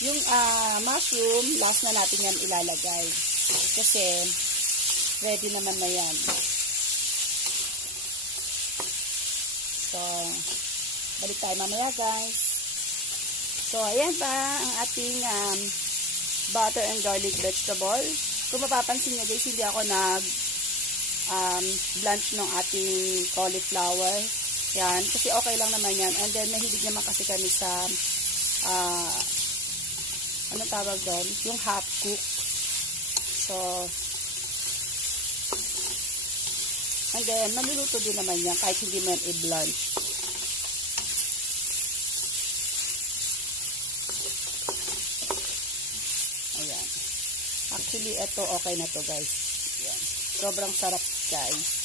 Yung mushroom, last na natin yan ilalagay. Kasi, ready naman na yan. So, balik tayo mamaya guys. So, ayan pa ang ating butter and garlic vegetable. Kung mapapansin nyo guys, hindi ako blanch ng ating cauliflower. Yan, kasi okay lang naman yan. And then, mahilig naman kasi kami sa anong tawag doon? Yung half cook. So, and then, maluluto din naman yan kahit hindi man i-blanch. Ayan. Actually, ito okay na to guys. Ayan. Sobrang sarap guys.